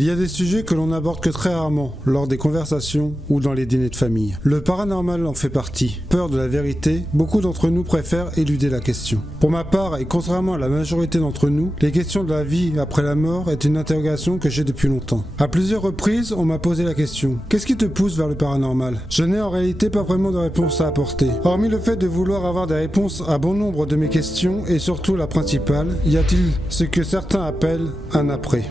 Il y a des sujets que l'on n'aborde que très rarement, lors des conversations ou dans les dîners de famille. Le paranormal en fait partie. Peur de la vérité, beaucoup d'entre nous préfèrent éluder la question. Pour ma part, et contrairement à la majorité d'entre nous, les questions de la vie après la mort est une interrogation que j'ai depuis longtemps. À plusieurs reprises, on m'a posé la question, qu'est-ce qui te pousse vers le paranormal? Je n'ai en réalité pas vraiment de réponse à apporter. Hormis le fait de vouloir avoir des réponses à bon nombre de mes questions, et surtout la principale, y a-t-il ce que certains appellent un après?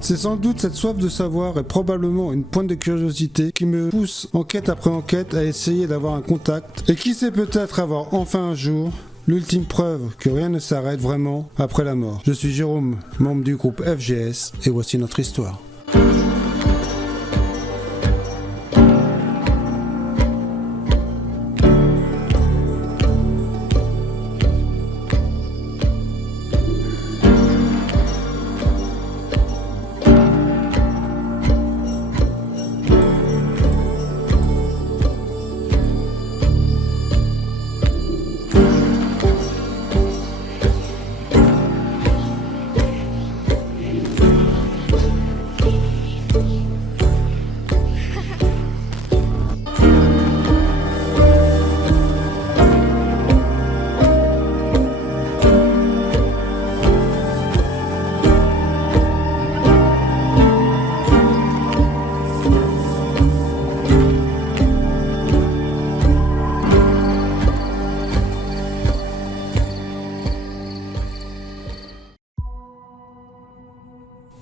C'est sans doute cette soif de savoir et probablement une pointe de curiosité qui me pousse enquête après enquête à essayer d'avoir un contact et qui sait peut-être avoir enfin un jour l'ultime preuve que rien ne s'arrête vraiment après la mort. Je suis Jérôme, membre du groupe FGS et voici notre histoire.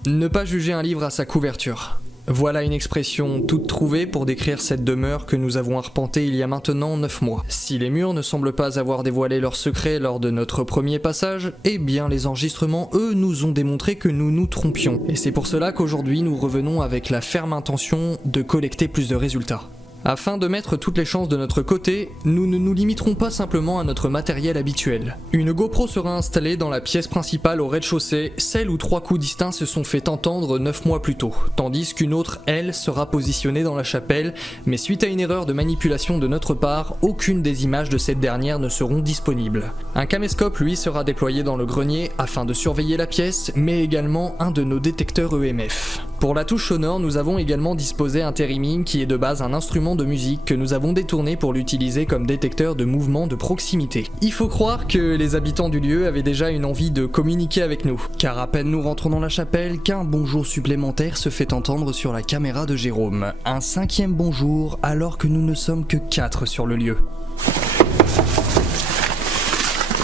Ne pas juger un livre à sa couverture. Voilà une expression toute trouvée pour décrire cette demeure que nous avons arpentée il y a maintenant 9 mois. Si les murs ne semblent pas avoir dévoilé leurs secrets lors de notre premier passage, eh bien les enregistrements, eux, nous ont démontré que nous nous trompions. Et c'est pour cela qu'aujourd'hui nous revenons avec la ferme intention de collecter plus de résultats. Afin de mettre toutes les chances de notre côté, nous ne nous limiterons pas simplement à notre matériel habituel. Une GoPro sera installée dans la pièce principale au rez-de-chaussée, celle où 3 coups distincts se sont fait entendre 9 mois plus tôt, tandis qu'une autre, elle, sera positionnée dans la chapelle, mais suite à une erreur de manipulation de notre part, aucune des images de cette dernière ne seront disponibles. Un caméscope, lui, sera déployé dans le grenier afin de surveiller la pièce, mais également un de nos détecteurs EMF. Pour la touche sonore, nous avons également disposé un theremin qui est de base un instrument de musique que nous avons détourné pour l'utiliser comme détecteur de mouvements de proximité. Il faut croire que les habitants du lieu avaient déjà une envie de communiquer avec nous, car à peine nous rentrons dans la chapelle qu'un bonjour supplémentaire se fait entendre sur la caméra de Jérôme. Un 5e bonjour alors que nous ne sommes que 4 sur le lieu.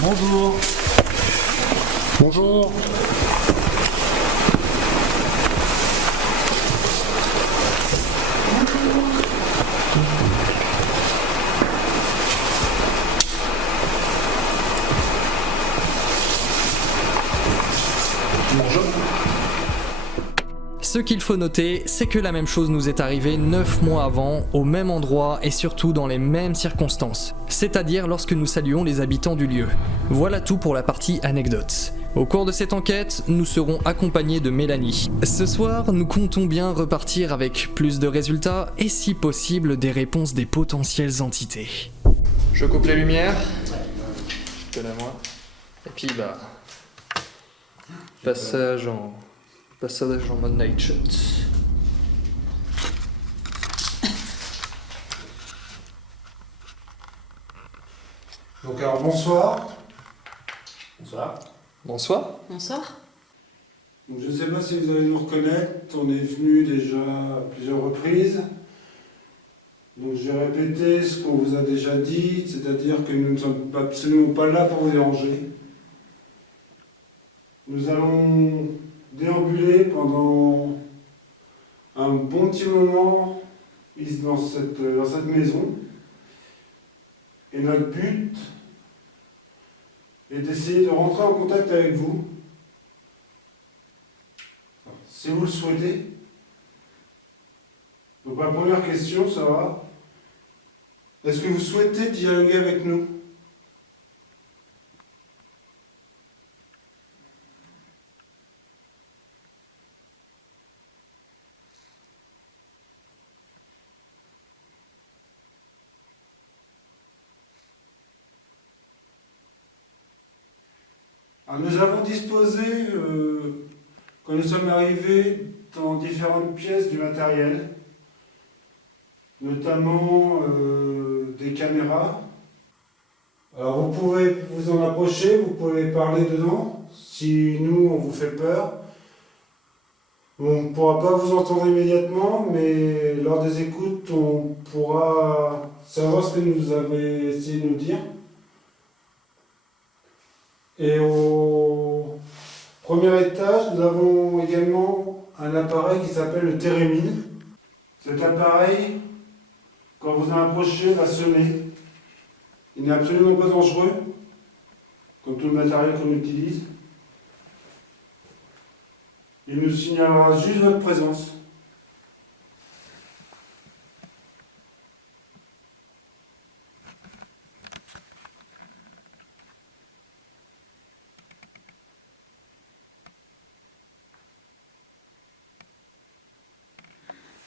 Bonjour. Bonjour. Ce qu'il faut noter, c'est que la même chose nous est arrivée 9 mois avant, au même endroit et surtout dans les mêmes circonstances, c'est-à-dire lorsque nous saluons les habitants du lieu. Voilà tout pour la partie anecdote. Au cours de cette enquête, nous serons accompagnés de Mélanie. Ce soir, nous comptons bien repartir avec plus de résultats et si possible des réponses des potentielles entités. Je coupe les lumières. Je te la moi. Et puis passage en mode night shot. Donc alors bonsoir. Bonsoir. Bonsoir. Bonsoir. Donc, je ne sais pas si vous allez nous reconnaître, on est venu déjà à plusieurs reprises. Donc je vais répéter ce qu'on vous a déjà dit, c'est-à-dire que nous ne sommes absolument pas là pour vous déranger. Nous allons déambuler pendant un bon petit moment dans cette maison. Et notre but est d'essayer de rentrer en contact avec vous, si vous le souhaitez. Donc ma première question sera, est-ce que vous souhaitez dialoguer avec nous ? Alors, nous avons disposé, quand nous sommes arrivés, dans différentes pièces du matériel, notamment des caméras. Alors vous pouvez vous en approcher, vous pouvez parler dedans, si nous on vous fait peur. On ne pourra pas vous entendre immédiatement, mais lors des écoutes, on pourra savoir ce que vous avez essayé de nous dire. Et au premier étage, nous avons également un appareil qui s'appelle le térémine. Cet appareil, quand vous en approchez, va sonner. Il n'est absolument pas dangereux, comme tout le matériel qu'on utilise. Il nous signalera juste votre présence.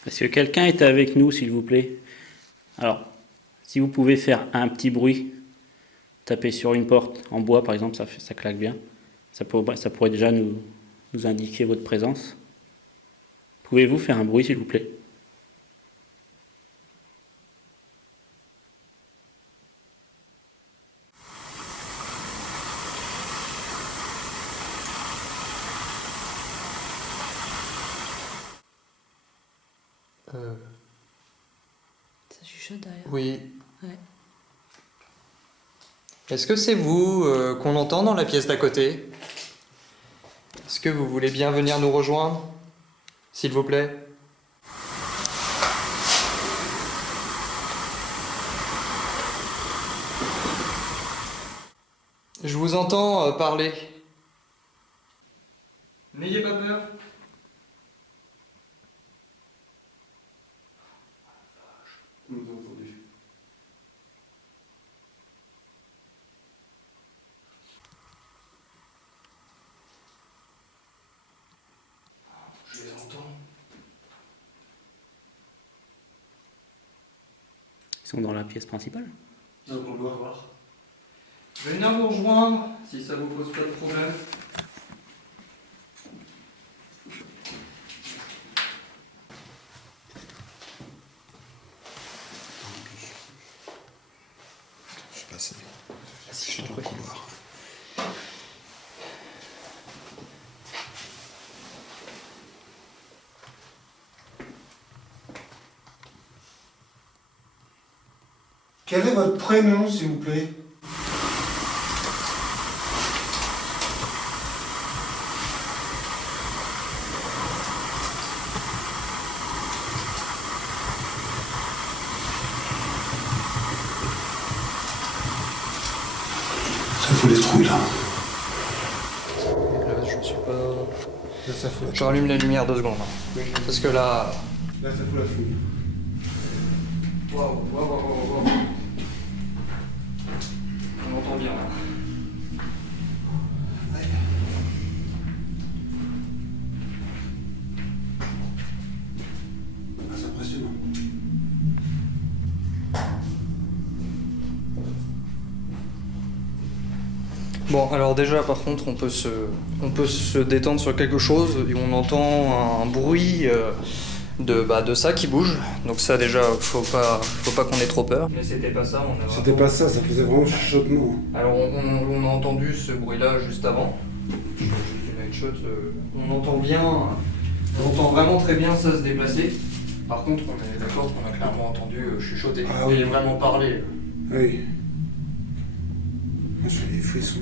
Est-ce que quelqu'un est avec nous, s'il vous plaît? Alors, si vous pouvez faire un petit bruit, taper sur une porte en bois, par exemple, ça claque bien. Ça pourrait déjà nous indiquer votre présence. Pouvez-vous faire un bruit, s'il vous plaît? Ça chuchote derrière. Oui. Ouais. Est-ce que c'est vous qu'on entend dans la pièce d'à côté? Est-ce que vous voulez bien venir nous rejoindre, s'il vous plaît? Je vous entends parler. N'ayez pas peur. Nous avons entendu. Je les entends. Ils sont dans la pièce principale. Ils sont dans le couloir. Je vais venir vous rejoindre, si ça vous pose pas de problème. Je suis passé. Je suis dans le couloir. Quel est votre prénom, s'il vous plaît? Ça fout les trouilles, là. Je suis pas... Là, ça fout. Je rallume la lumière 2 secondes. Parce que là... Là, ça fout la fouille. Waouh. On entend bien là. Ah, c'est impressionnant. Bon, alors déjà, par contre, on peut se détendre sur quelque chose et on entend un bruit de ça qui bouge. Donc ça, déjà, faut pas qu'on ait trop peur. Mais c'était pas ça, on a C'était pas ça, ça faisait vraiment chuchotement. Alors, on a entendu ce bruit-là juste avant. On entend bien, on entend vraiment très bien ça se déplacer. Par contre, on est d'accord qu'on a clairement entendu chuchoter. Ah oui. Et vraiment parler. Oui. Moi, j'ai des frissons.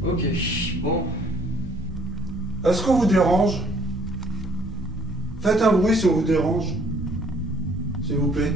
Ok, bon. Est-ce qu'on vous dérange? Faites un bruit si on vous dérange. S'il vous plaît.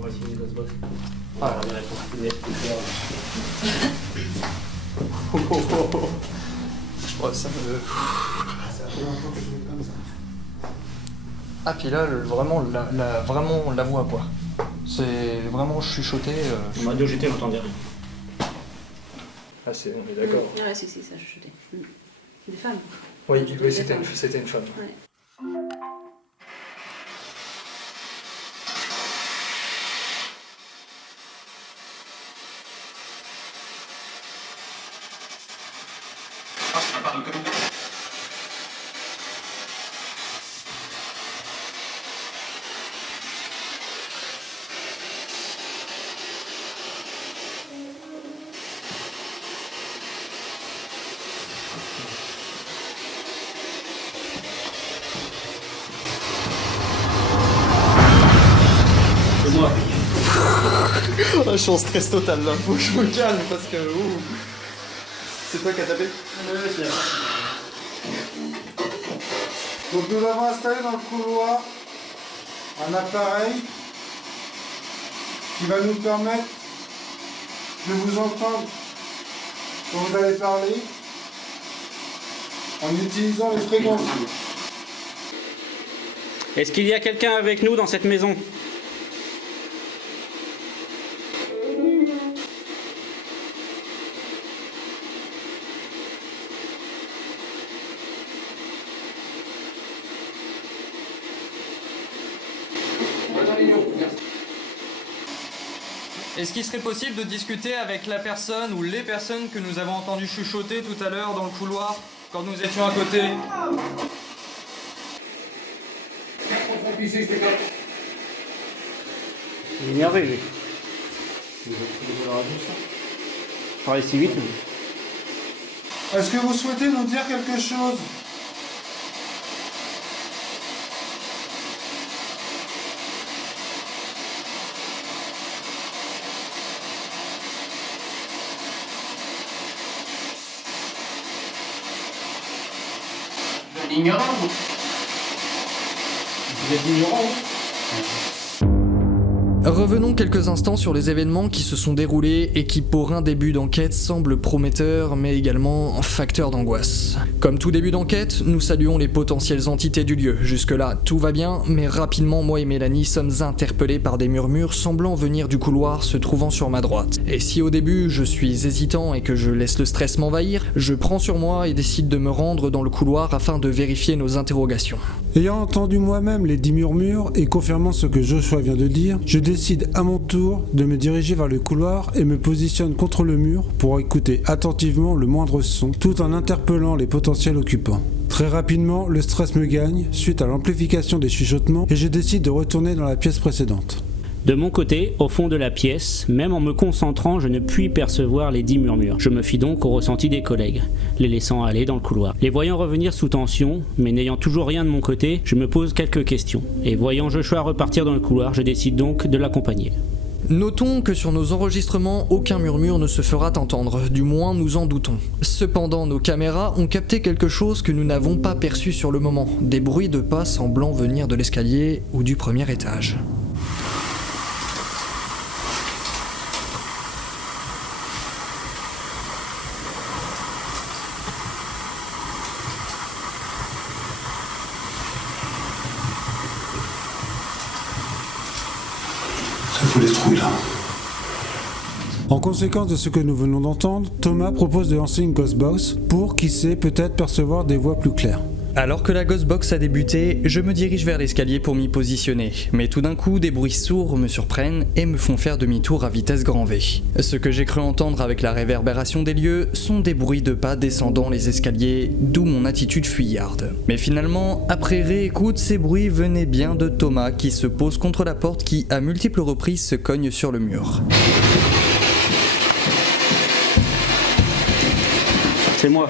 On va essayer de se bosser. Ah, On va répondre. Ouais, ça me... Ah, puis là, vraiment, la voix, quoi. C'est vraiment chuchoté. En radio, j'étais, j'entendais rien. Ah, c'est, on est d'accord. Ouais, si, ça a chuchoté. Des femmes. Oui, c'était une femme. Ouais. C'est moi. Je suis en stress total là, faut que je me calme parce que... C'est toi qui as tapé? Donc nous avons installé dans le couloir un appareil qui va nous permettre de vous entendre quand vous allez parler en utilisant les fréquences. Est-ce qu'il y a quelqu'un avec nous dans cette maison? Est-ce qu'il serait possible de discuter avec la personne ou les personnes que nous avons entendu chuchoter tout à l'heure dans le couloir quand nous étions à côté? Il est énervé, lui. Il parle si vite. Est-ce que vous souhaitez nous dire quelque chose? Ignorant, vous êtes ignorant, Revenons quelques instants sur les événements qui se sont déroulés et qui pour un début d'enquête semblent prometteurs mais également facteurs d'angoisse. Comme tout début d'enquête, nous saluons les potentielles entités du lieu. Jusque-là, tout va bien, mais rapidement moi et Mélanie sommes interpellés par des murmures semblant venir du couloir se trouvant sur ma droite. Et si au début je suis hésitant et que je laisse le stress m'envahir, je prends sur moi et décide de me rendre dans le couloir afin de vérifier nos interrogations. Ayant entendu moi-même les 10 murmures et confirmant ce que Joshua vient de dire, je décide à mon tour de me diriger vers le couloir et me positionne contre le mur pour écouter attentivement le moindre son tout en interpellant les potentiels occupants. Très rapidement, le stress me gagne suite à l'amplification des chuchotements et je décide de retourner dans la pièce précédente. De mon côté, au fond de la pièce, même en me concentrant, je ne puis percevoir les 10 murmures. Je me fie donc au ressenti des collègues, les laissant aller dans le couloir. Les voyant revenir sous tension, mais n'ayant toujours rien de mon côté, je me pose quelques questions. Et voyant Joshua repartir dans le couloir, je décide donc de l'accompagner. Notons que sur nos enregistrements, aucun murmure ne se fera entendre, du moins nous en doutons. Cependant, nos caméras ont capté quelque chose que nous n'avons pas perçu sur le moment, des bruits de pas semblant venir de l'escalier ou du premier étage. Ça fout les trouilles là. En conséquence de ce que nous venons d'entendre, Thomas propose de lancer une Ghostbox pour, qui sait, peut-être percevoir des voix plus claires. Alors que la Ghostbox a débuté, je me dirige vers l'escalier pour m'y positionner, mais tout d'un coup des bruits sourds me surprennent et me font faire demi-tour à vitesse grand V. Ce que j'ai cru entendre avec la réverbération des lieux sont des bruits de pas descendant les escaliers, d'où mon attitude fuyarde. Mais finalement, après réécoute, ces bruits venaient bien de Thomas qui se pose contre la porte qui, à multiples reprises, se cogne sur le mur. C'est moi.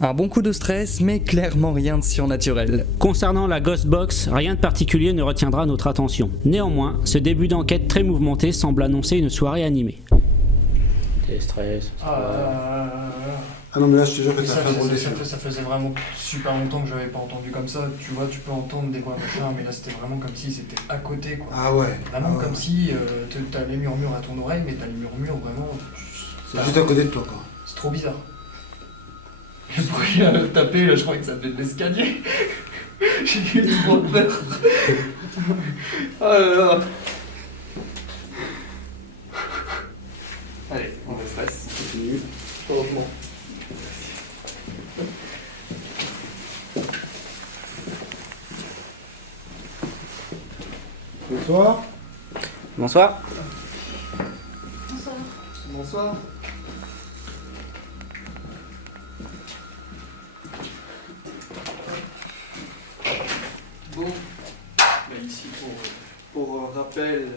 Un bon coup de stress, mais clairement rien de surnaturel. Concernant la Ghostbox, rien de particulier ne retiendra notre attention. Néanmoins, ce début d'enquête très mouvementé semble annoncer une soirée animée. Des stress. Ah non, mais là, je te jure que Mais ça fait un gros défi. ça faisait vraiment super longtemps que j'avais pas entendu comme ça. Tu vois, tu peux entendre des voix machin, mais là c'était vraiment comme si c'était à côté quoi. Ah ouais. Vraiment Ah ouais. comme si t'as les murmures à ton oreille, mais t'as les murmures vraiment. C'est juste à côté de toi, quoi. C'est trop bizarre. J'ai pris taper, là, je croyais que ça venait de l'escalier. J'ai eu trop peur. Oh là là. Allez, on refresse. Heureusement. Bonsoir. Bonsoir. Bonsoir. Bonsoir. Bon, ici pour rappel,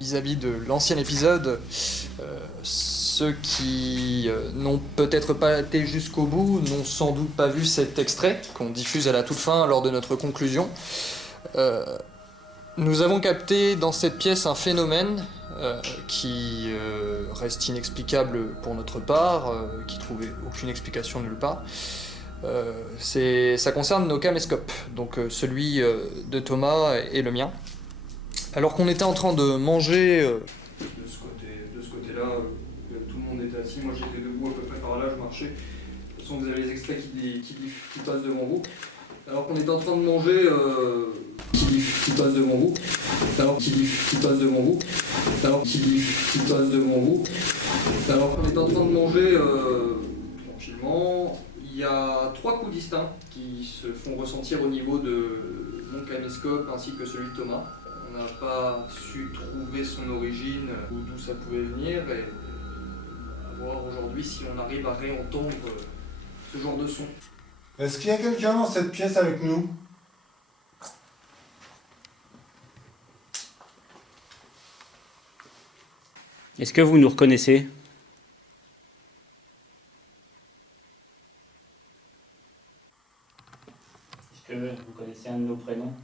vis-à-vis de l'ancien épisode, ceux qui n'ont peut-être pas été jusqu'au bout n'ont sans doute pas vu cet extrait qu'on diffuse à la toute fin lors de notre conclusion. Nous avons capté dans cette pièce un phénomène qui reste inexplicable pour notre part, qui trouvait aucune explication nulle part. Ça concerne nos caméscopes, donc celui de Thomas et le mien. Alors qu'on était en train de manger de ce côté-là, tout le monde était assis, moi j'étais debout à peu près par là, je marchais. De toute façon, vous avez les extraits qui passent devant vous. Alors qu'on était en train de manger, qui passe devant vous. Alors qui passe devant vous. Alors qui passe devant vous. Alors qu'on est en train de manger tranquillement. Il y a 3 coups distincts qui se font ressentir au niveau de mon caméscope ainsi que celui de Thomas. On n'a pas su trouver son origine ou d'où ça pouvait venir et à voir aujourd'hui si on arrive à réentendre ce genre de son. Est-ce qu'il y a quelqu'un dans cette pièce avec nous? Est-ce que vous nous reconnaissez? Est-ce que vous connaissez un de nos prénoms?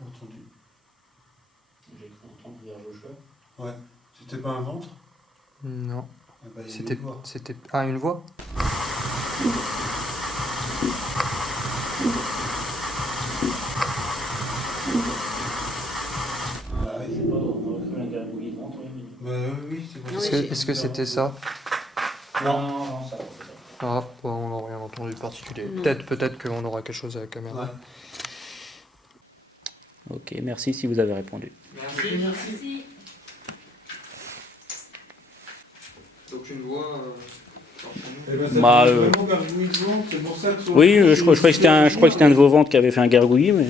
J'ai entendu. J'ai cru entendre dire Joshua. Ouais. C'était pas un ventre? Non. Ah bah, il y a une voix. C'était... Ah, une voix? Ah oui. Je sais pas, on aurait cru un gargouillis de ventre. Bah oui, c'est pour Non, ça. mais Est-ce que c'était ça? Non, ça va. Ah, bon, on n'a rien entendu de particulier. Non. Peut-être qu'on aura quelque chose à la caméra. Ouais. Ok, merci si vous avez répondu. Merci. Donc une voix... Eh ben, ça Bah, fait vraiment gargouille de ventre, c'est pour ça que... Oui, je crois que c'était un de vos ventres qui avait fait un gargouillis, mais...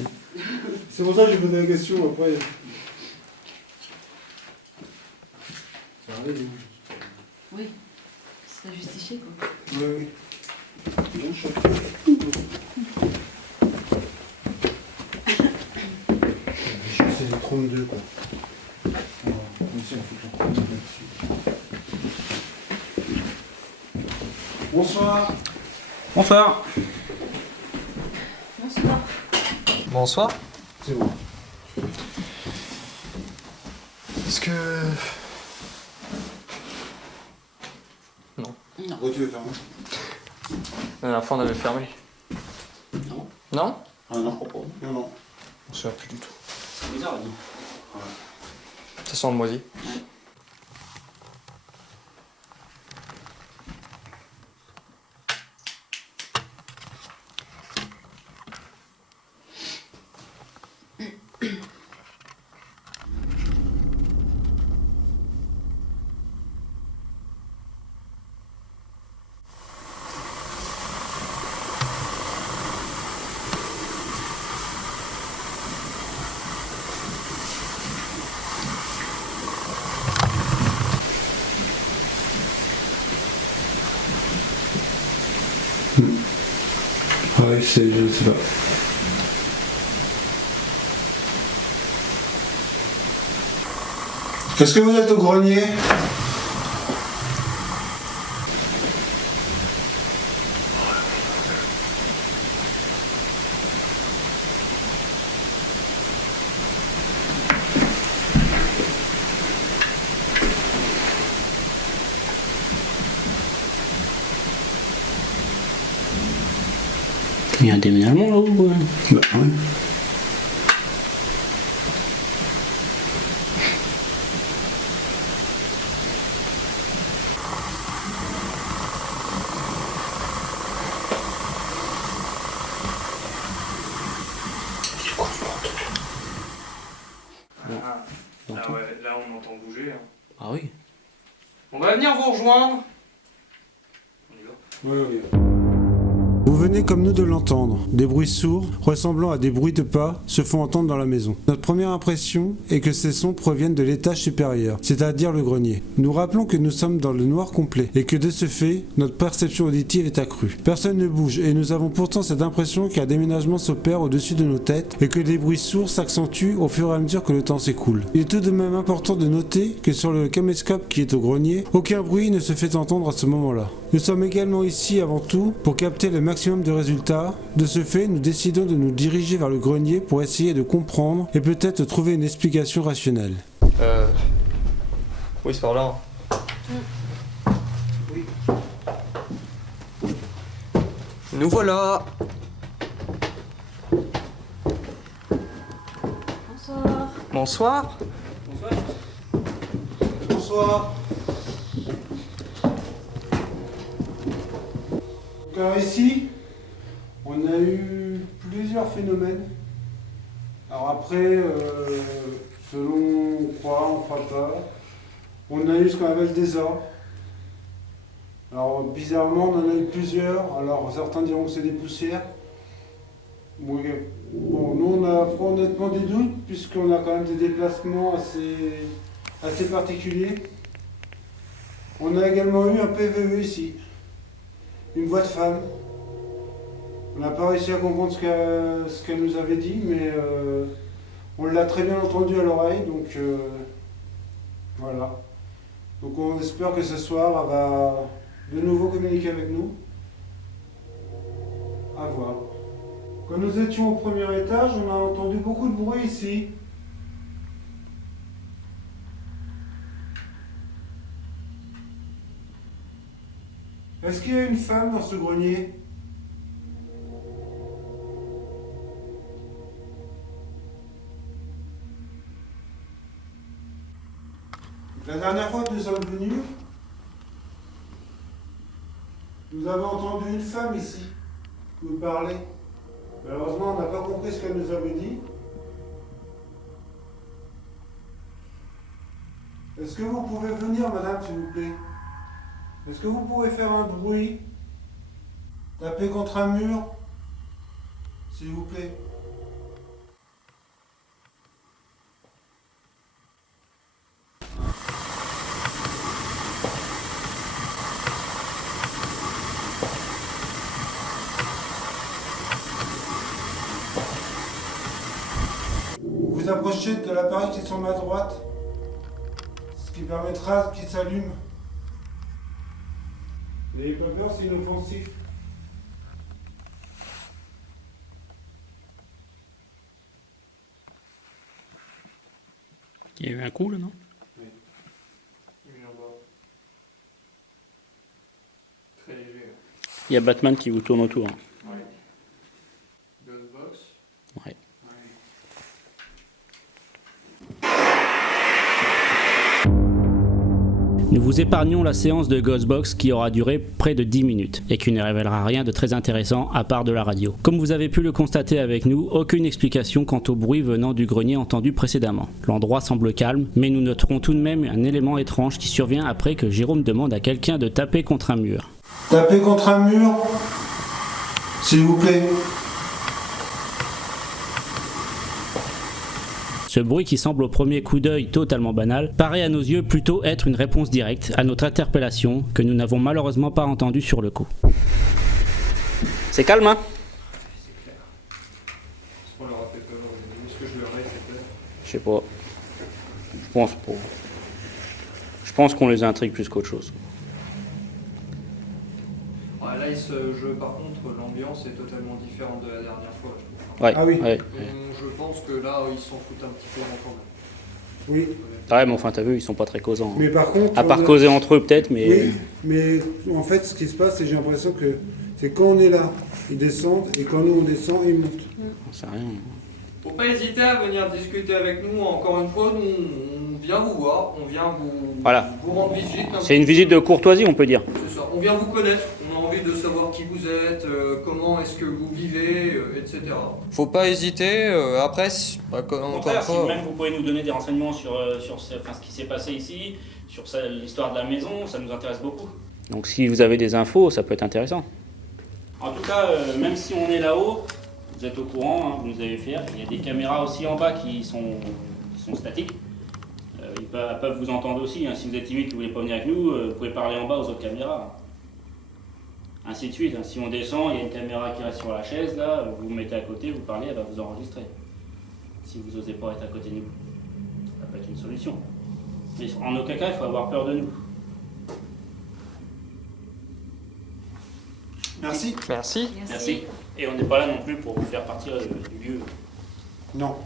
C'est pour ça que j'ai posé la question après. Ça arrive. Oui, c'est justifié quoi. Oui, oui. Bon, je c'est le 32 quoi. Alors, ici, on fait le 32 là-dessus. Bonsoir. Bonsoir. Bonsoir. Bonsoir. C'est bon. Est-ce que... Non. Pourquoi tu veux faire La dernière fois on avait fermé. Non. Non? Ah non. Non, non. On se souvient plus du tout. C'est bizarre, non? Ça sent le moisi. Ouais, je sais pas. Est-ce que vous êtes au grenier? Il y a un déménagement là-haut. Bah ouais. Ah ouais, là on entend bouger. Hein. Ah oui. On va venir vous rejoindre. On y va. Oui. Vous venez comme nous de l'entendre. Des bruits sourds, ressemblant à des bruits de pas, se font entendre dans la maison. Notre première impression est que ces sons proviennent de l'étage supérieur, c'est-à-dire le grenier. Nous rappelons que nous sommes dans le noir complet et que de ce fait, notre perception auditive est accrue. Personne ne bouge et nous avons pourtant cette impression qu'un déménagement s'opère au-dessus de nos têtes et que des bruits sourds s'accentuent au fur et à mesure que le temps s'écoule. Il est tout de même important de noter que sur le caméscope qui est au grenier, aucun bruit ne se fait entendre à ce moment-là. Nous sommes également ici avant tout pour capter le maximum de résultats. De ce fait, nous décidons de nous diriger vers le grenier pour essayer de comprendre et peut-être trouver une explication rationnelle. Oui, c'est par là. Oui. Nous voilà. Bonsoir. Bonsoir. Bonsoir. Alors ici, on a eu plusieurs phénomènes. Alors après, selon on croit, on croit pas, on a eu ce qu'on appelle des ordres. Alors bizarrement, on en a eu plusieurs. Alors certains diront que c'est des poussières. Oui. Bon, nous on a honnêtement des doutes puisqu'on a quand même des déplacements assez particuliers. On a également eu un PVE ici. Une voix de femme. On n'a pas réussi à comprendre ce qu'elle nous avait dit, mais on l'a très bien entendu à l'oreille, donc voilà. Donc on espère que ce soir, elle va de nouveau communiquer avec nous. À voir. Quand nous étions au premier étage, on a entendu beaucoup de bruit ici. Est-ce qu'il y a une femme dans ce grenier? La dernière fois que nous sommes venus, nous avons entendu une femme ici nous parler. Malheureusement, on n'a pas compris ce qu'elle nous avait dit. Est-ce que vous pouvez venir, madame, s'il vous plaît? Est-ce que vous pouvez faire un bruit? Taper contre un mur? S'il vous plaît. Vous vous approchez de l'appareil qui est sur ma droite, ce qui permettra qu'il s'allume. N'ayez pas peur, c'est inoffensif. Il y a eu un coup là, non? Oui. Il est en bas. Très léger. Il y a Batman qui vous tourne autour. Ouais. Ghostbox. Ouais. Nous vous épargnons la séance de Ghostbox qui aura duré près de 10 minutes et qui ne révélera rien de très intéressant à part de la radio. Comme vous avez pu le constater avec nous, aucune explication quant au bruit venant du grenier entendu précédemment. L'endroit semble calme, mais nous noterons tout de même un élément étrange qui survient après que Jérôme demande à quelqu'un de taper contre un mur. Taper contre un mur, s'il vous plaît. Ce bruit qui semble au premier coup d'œil totalement banal, paraît à nos yeux plutôt être une réponse directe à notre interpellation que nous n'avons malheureusement pas entendue sur le coup. C'est calme, hein? C'est clair. Est-ce qu'on leur a fait peur aujourd'hui? Est-ce que je leur ai fait peur? Je sais pas. Je pense pas. Je pense qu'on les intrigue plus qu'autre chose. Ouais, là, par contre, l'ambiance est totalement différente de la dernière fois. Ouais, Ah oui. ouais. Je pense que là, ils s'en foutent un petit peu quand même. Oui, Ouais, mais enfin, t'as vu, ils sont pas très causants. mais par contre... À part causer entre eux, peut-être, mais. Oui, mais en fait, ce qui se passe, c'est que j'ai l'impression que C'est quand on est là, ils descendent, et quand nous on descend, ils montent. On sait rien. Faut pas hésiter à venir discuter avec nous. Encore une fois, nous, on vient vous voir, on vient Voilà. vous rendre visite. C'est une visite de courtoisie, on peut dire. C'est ça. On vient vous connaître. On a envie de savoir qui vous êtes, comment est-ce que vous vivez, etc. Faut pas hésiter. Après, Au contraire, si même vous pouvez nous donner des renseignements sur ce qui s'est passé ici, sur l'histoire de la maison, ça nous intéresse beaucoup. Donc si vous avez des infos, ça peut être intéressant. En tout cas, même si on est là-haut, vous êtes au courant, hein, vous nous avez fait. Il y a des caméras aussi en bas qui sont statiques. Ils peuvent vous entendre aussi. Hein. Si vous êtes timide, que vous ne voulez pas venir avec nous, vous pouvez parler en bas aux autres caméras. Ainsi de suite. Hein. Si on descend, il y a une caméra qui reste sur la chaise, là, vous vous mettez à côté, vous parlez, elle va vous enregistrer. Si vous n'osez pas être à côté de nous, ça peut être une solution. Mais en aucun cas, il faut avoir peur de nous. Merci. Merci. Merci. Et on n'est pas là non plus pour vous faire partir du lieu. Non.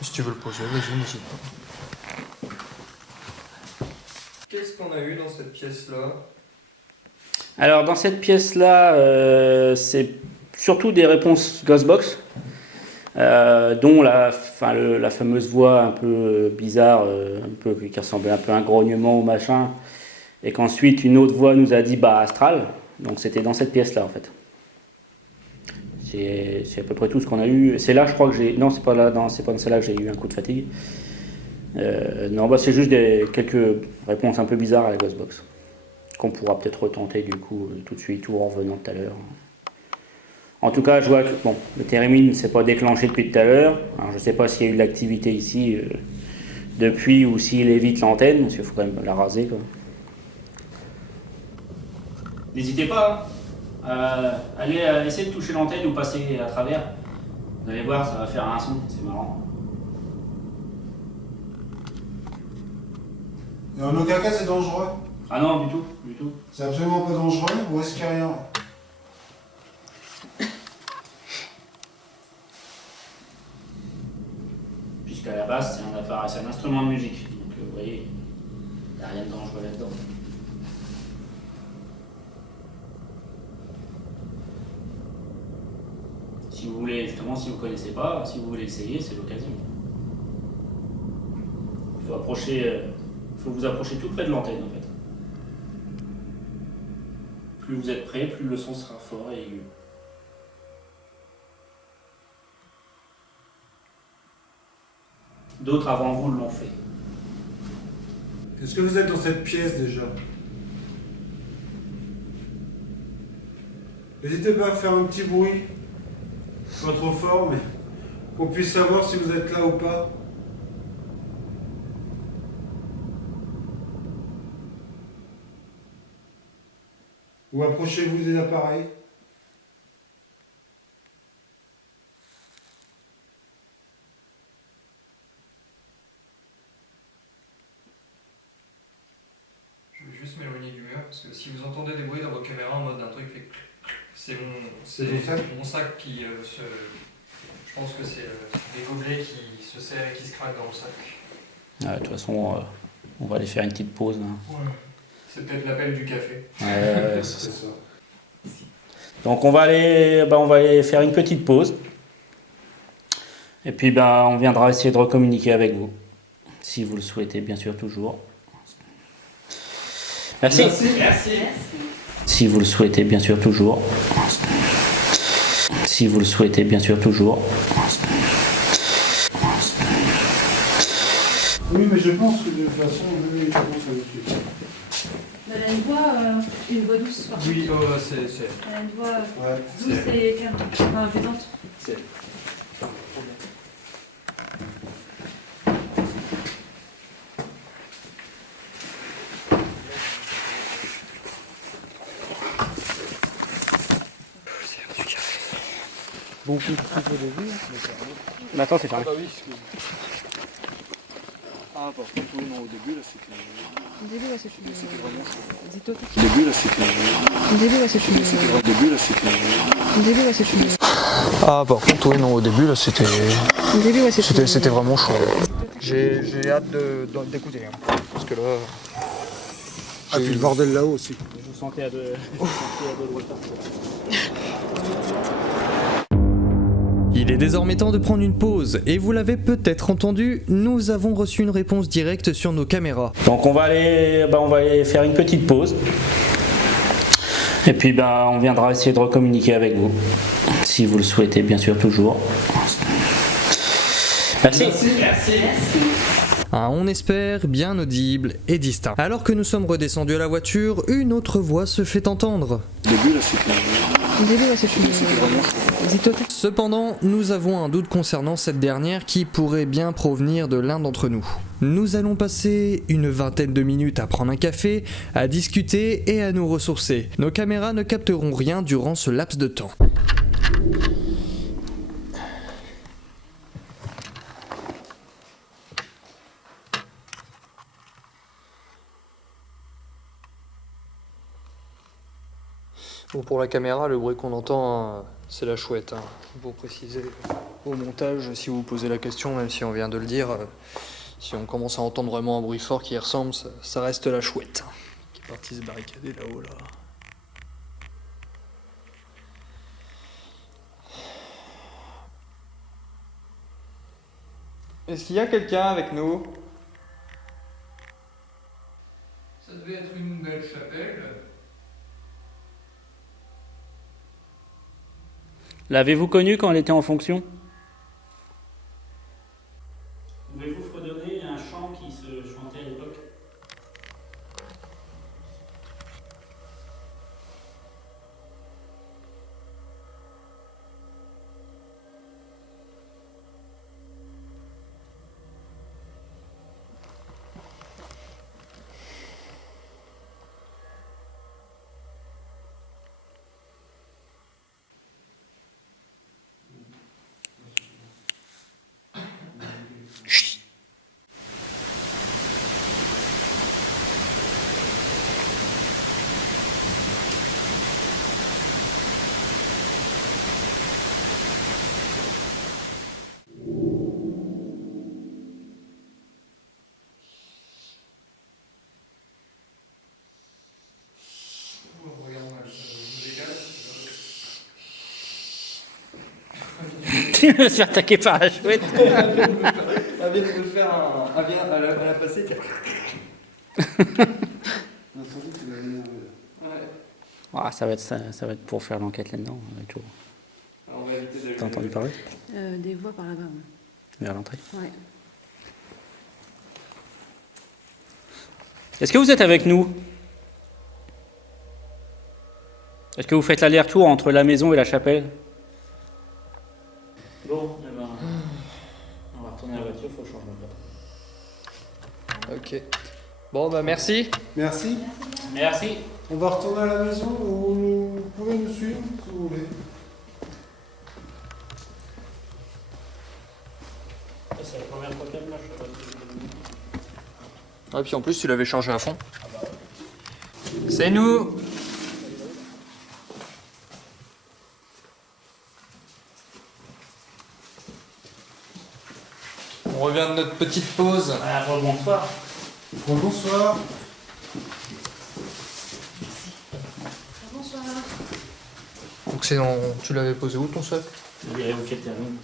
Si tu veux le poser, vas-y, n'hésite pas. Qu'est-ce qu'on a eu dans cette pièce-là? Alors dans cette pièce-là, c'est surtout des réponses Ghostbox, dont la fameuse voix un peu bizarre, qui ressemblait un peu à un grognement ou machin, et qu'ensuite une autre voix nous a dit astral. Donc c'était dans cette pièce-là en fait. C'est à peu près tout ce qu'on a eu. C'est là, je crois que j'ai. Non, c'est pas dans celle-là que j'ai eu un coup de fatigue. Non, c'est juste quelques réponses un peu bizarres à la Ghostbox qu'on pourra peut-être retenter du coup tout de suite ou en revenant tout à l'heure. En tout cas, je vois que le térémine ne s'est pas déclenché depuis tout à l'heure. Alors, je ne sais pas s'il y a eu de l'activité ici depuis ou s'il évite l'antenne, parce qu'il faut quand même la raser, quoi. N'hésitez pas. Allez essayer de toucher l'antenne ou passer à travers. Vous allez voir, ça va faire un son, c'est marrant. Et en aucun cas c'est dangereux. Ah non, du tout, du tout. C'est absolument pas dangereux, vous risquez rien. Puisqu'à la base, c'est un instrument de musique. Donc vous voyez, il n'y a rien de dangereux là-dedans. Si vous voulez, justement, si vous ne connaissez pas, si vous voulez essayer, c'est l'occasion. Il faut vous approcher tout près de l'antenne en fait. Plus vous êtes près, plus le son sera fort et aigu. D'autres avant vous l'ont fait. Est-ce que vous êtes dans cette pièce déjà? N'hésitez pas à faire un petit bruit. Pas trop fort, mais qu'on puisse savoir si vous êtes là ou pas. Ou approchez-vous des appareils. Je vais juste m'éloigner du mur parce que si vous entendez des bruits dans vos caméras en mode un truc fait c'est mon sac qui je pense que c'est des gobelets qui se serrent et qui se craquent dans le sac. De toute façon, on va aller faire une petite pause. Hein. Ouais. C'est peut-être l'appel du café. C'est ça. Donc on va aller faire une petite pause. Et puis on viendra essayer de recommuniquer avec vous. Si vous le souhaitez, bien sûr, toujours. Merci. Merci. Si vous le souhaitez, bien sûr, toujours. Si vous le souhaitez, bien sûr, toujours. Oui, mais je pense que de toute façon, je vais commencer à le suivre. Elle a une voix douce. Par contre. Oui, c'est. Elle a une voix Ouais. douce et calme, enfin apaisante. Bon, maintenant c'est fermé. Ah bah oui, ah, par contre, oui, non, au début, là, c'était... Au début, là, c'est C'était vraiment chaud. Dis-toi. Au début, là, c'était... Au début, là, c'est Au début, là, c'était... Au début, là, c'est Ah par contre oui non au début là c'était Au début, là, c'est c'était vraiment chaud. J'ai hâte d'écouter hein, parce que là Ah, puis le bordel là-haut aussi. Je vous sentais à deux droits. il est désormais temps de prendre une pause et vous l'avez peut-être entendu, nous avons reçu une réponse directe sur nos caméras. Donc on va aller faire une petite pause. Et puis on viendra essayer de recommuniquer avec vous. Si vous le souhaitez, bien sûr, toujours. Merci. Un on espère bien audible et distinct. Alors que nous sommes redescendus à la voiture, une autre voix se fait entendre. Au début, là, c'était... Au début, là, c'est vraiment chaud. Dis-toi. Cependant, nous avons un doute concernant cette dernière qui pourrait bien provenir de l'un d'entre nous. Nous allons passer une vingtaine de minutes à prendre un café, à discuter et à nous ressourcer. Nos caméras ne capteront rien durant ce laps de temps. Bon, pour la caméra, le bruit qu'on entend, hein, c'est la chouette. Hein. Pour préciser au montage, si vous posez la question, même si on vient de le dire, si on commence à entendre vraiment un bruit fort qui y ressemble, ça reste la chouette. Hein, qui est partie se barricader là-haut, là. Est-ce qu'il y a quelqu'un avec nous? Ça devait être une belle chapelle. L'avez-vous connue quand elle était en fonction? Pouvez-vous fredonner un chant qui se chantait à l'époque? Tu vas se faire attaquer par la chouette. Elle vient de me faire un... Elle a passé... Ah, ça va être pour faire l'enquête là-dedans. T'as entendu parler? Des voix par là-bas. Vers l'entrée. Ouais. Est-ce que vous êtes avec nous? Est-ce que vous faites l'aller-retour entre la maison et la chapelle? Bon, on va retourner à la voiture, il faut changer de place. Ok. Bon bah merci. Merci. Merci. On va retourner à la maison, vous pouvez nous suivre si vous voulez. C'est la première fois qu'elle marche. Ah puis en plus tu l'avais chargé à fond. C'est nous. On revient de notre petite pause. Ah, bonsoir. Bonsoir. Bonsoir. Donc c'est dans... Tu l'avais posé où ton sac? Il est ok, terminé.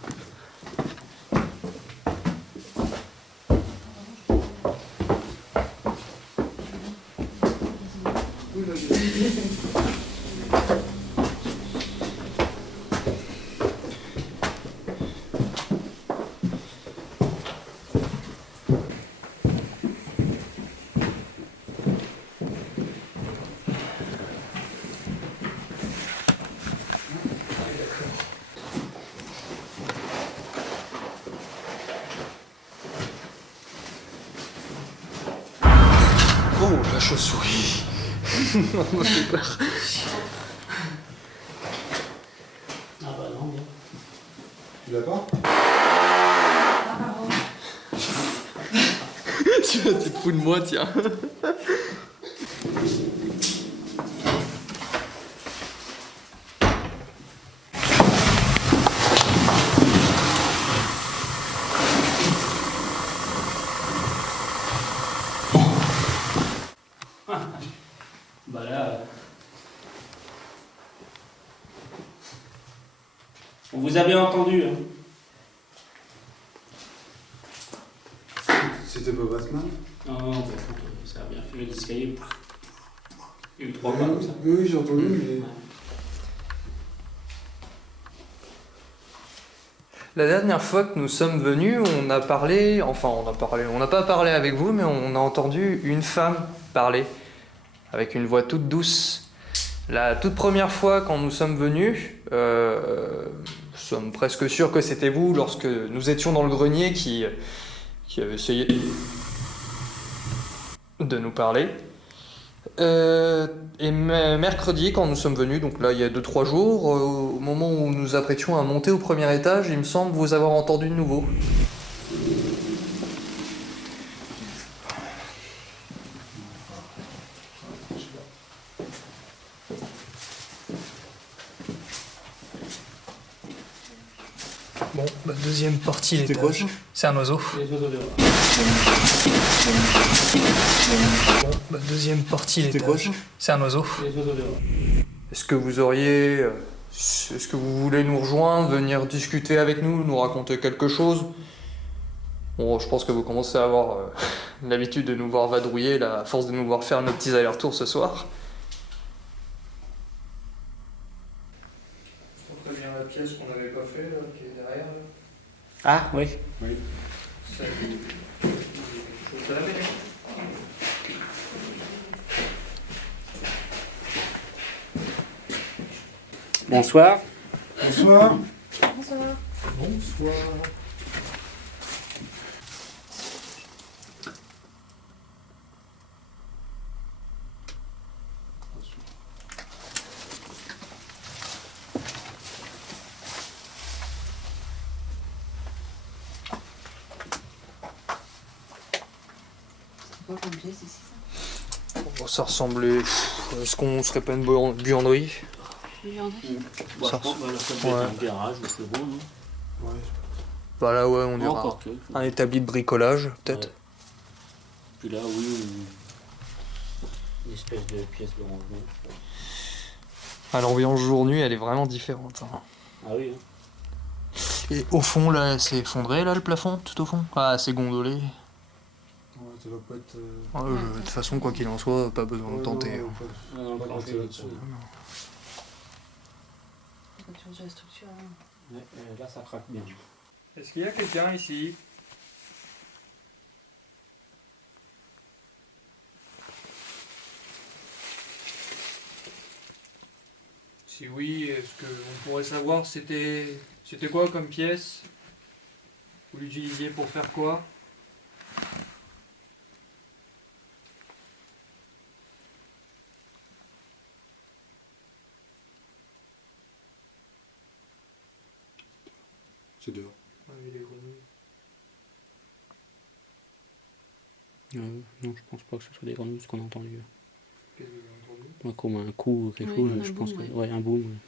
Oh la chauve-souris. On m'a fait peur. Ah bah non, bien. l'as pas? Tu te fous de moi, tiens. Bah là. On vous a bien entendu. Hein. C'était pas Batman? Non, par contre, ça a bien fait le escalier. Il y a eu 3 pas comme ça. Oui, j'ai entendu, mais... La dernière fois que nous sommes venus, on n'a pas parlé avec vous, mais on a entendu une femme parler, avec une voix toute douce. La toute première fois quand nous sommes venus, nous sommes presque sûrs que c'était vous lorsque nous étions dans le grenier qui avait essayé de nous parler. Et mercredi, quand nous sommes venus, donc là il y a 2-3 jours, au moment où nous nous apprêtions à monter au premier étage, il me semble vous avoir entendu de nouveau. Bon, bah, deuxième partie, C'était quoi ça? C'est un oiseau. Les oiseaux dehors. Bon, bah, deuxième partie, C'était quoi ça? C'est un oiseau. Les oiseaux dehors. Est-ce que vous voulez nous rejoindre, venir discuter avec nous, nous raconter quelque chose? Bon, je pense que vous commencez à avoir l'habitude de nous voir vadrouiller, là, à force de nous voir faire nos petits allers-retours ce soir. Je très bien la pièce qu'on n'avait pas fait, là, qui est derrière. Là. Ah, oui. Ça, faut se laver. Bonsoir. Bonsoir. Bonsoir. Bonsoir. Quoi comme pièce ici, ça? Bon, ça ressemblait... Est-ce qu'on serait pas une buanderie? Buanderie. Bah, Ça je pense que ça ressemble- peut être ouais. un garage, mais c'est bon, non? Ouais. Bah là, ouais, on dirait Encore que. un établi de bricolage, peut-être. Ouais. Puis là, oui, une espèce de pièce de rangement. Ah, l'ambiance jour-nuit, elle est vraiment différente. Hein. Ah oui, hein. Et au fond, là, c'est effondré, là, le plafond, tout au fond? Ah, c'est gondolé. Ouais, ça doit pas être... Ouais, de toute façon, quoi qu'il en soit, pas besoin de tenter. Hein. Ah, non, Pas le tenter plancher, là-dessus. Quand tu changes la structure, hein. ouais, là, ça craque bien. Est-ce qu'il y a quelqu'un ici? Si oui, est-ce qu'on pourrait savoir c'était quoi comme pièce? Vous l'utilisiez pour faire quoi? C'est dehors. Non, je pense pas que ce soit des grenouilles, ce qu'on a entendu. Qu'est-ce que vous avez entendu? Ouais, comme un coup ou quelque Ouais, chose, comme un je pense que. boom, Ouais, un boom. Ouais.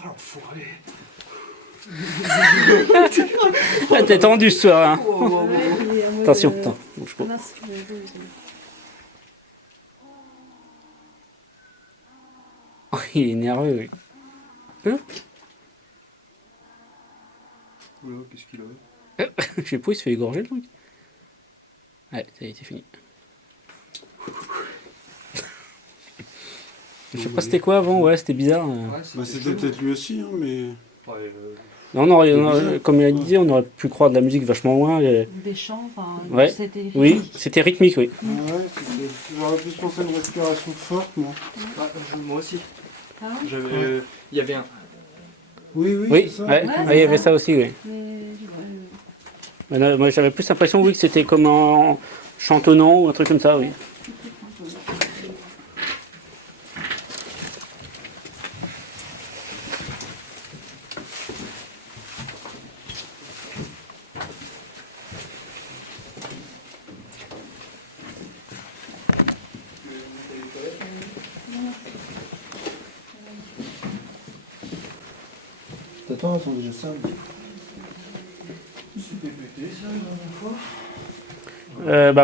Ah, l'enfoiré! Ah, t'es tendu ce soir, hein. Ouais, il est en mode, Attention, attends, bouge pas. mince, j'avais vu, Oh, il est nerveux, oui. Oula, qu'est-ce qu'il a? Je sais pas, il se fait égorger le truc. Ouais, ça y est, c'est fini. Je sais pas c'était quoi avant, ouais, c'était bizarre. Bah, c'était peut-être lui aussi, hein, mais... Non, comme il a dit, on aurait pu croire de la musique vachement loin. Des chants, enfin, Ouais. c'était Oui, c'était rythmique, oui. Ah ouais, j'aurais plus pensé à une respiration forte, moi. Moi aussi. Ah ouais Il y avait un. Oui, Oui, c'est ça. ouais, Ouais, il y avait ça aussi, oui. Mais, Mais moi, j'avais plus l'impression, oui, que c'était comme en chantonnant ou un truc comme ça, oui. T'attends, attends déjà ça.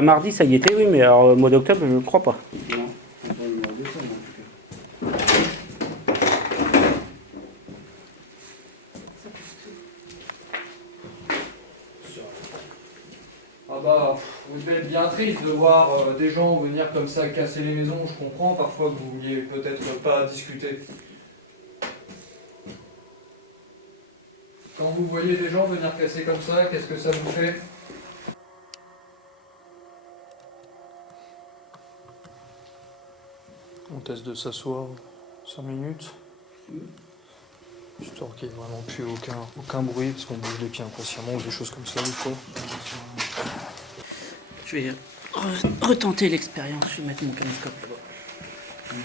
Mardi, ça y était, oui, mais alors, au mois d'octobre, je ne crois pas. Non, on va regarder ça, en tout cas. Ah bah, vous devez être bien triste de voir des gens venir comme ça casser les maisons. Je comprends parfois que vous vouliez peut-être pas discuter. Quand vous voyez des gens venir casser comme ça, qu'est-ce que ça vous fait? On teste de s'asseoir 5 minutes. Histoire qu'il n'y ait vraiment plus aucun bruit, parce qu'on bouge les pieds inconsciemment ou des choses comme ça, ou quoi. Je vais retenter l'expérience, je vais mettre mon caméscope là-bas. Hein?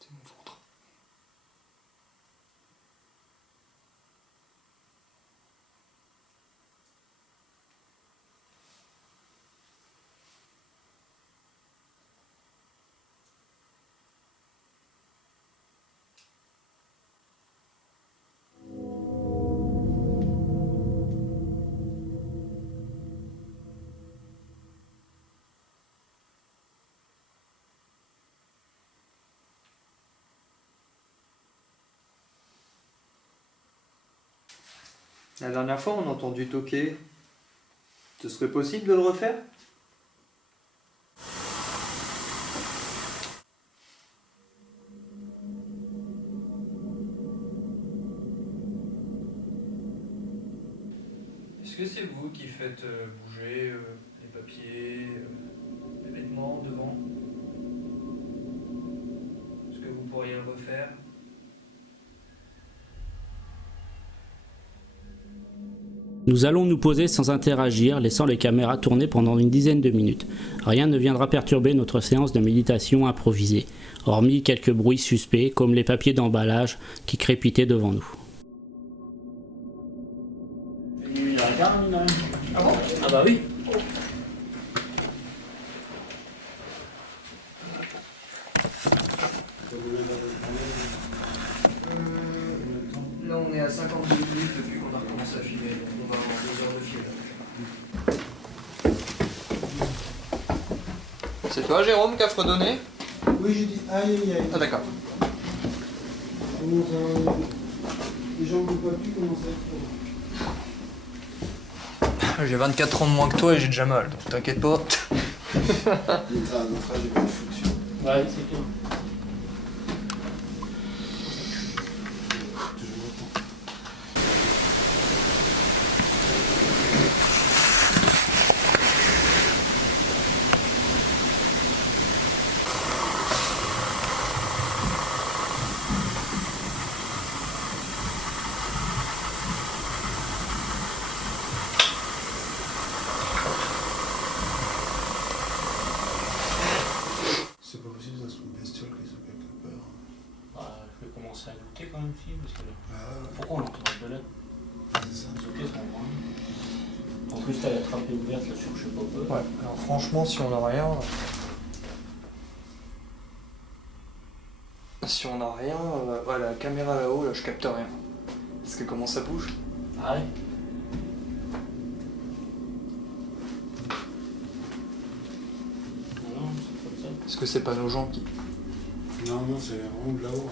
C'est mon ventre. La dernière fois, on a entendu toquer. Ce serait possible de le refaire? Est-ce que c'est vous qui faites bouger les papiers, les vêtements devant? Est-ce que vous pourriez le refaire? Nous allons nous poser sans interagir, laissant les caméras tourner pendant une dizaine de minutes. Rien ne viendra perturber notre séance de méditation improvisée, hormis quelques bruits suspects comme les papiers d'emballage qui crépitaient devant nous. Ah bon? Ah bah oui. Là, on est à 52 minutes depuis qu'on a recommencé à filmer, donc on va avoir 2 heures de film. C'est toi, Jérôme, qui a fredonné? Oui, j'ai dit aïe aïe aïe. Ah, d'accord. Les gens ne voient pas plus comment ça va être. J'ai 24 ans de moins que toi et j'ai déjà mal, donc t'inquiète pas. Ouais, c'est clair. C'est pas possible, ça se trouve bestiole qu'ils ont quelque peur. Je vais commencer à douter quand même, si, parce que Ah, pourquoi on l'entend de là? c'est ça. Les ok sont grands. En plus, t'as la trappe ouverte là sur je sais pas quoi. Ouais, alors franchement, si on a rien. Si on a rien, ouais, la caméra là-haut, là, je capte rien. Parce que comment ça bouge? Ah ouais? Non, c'est comme ça. Est-ce que c'est pas nos gens qui. Non, non, c'est vraiment de là-haut.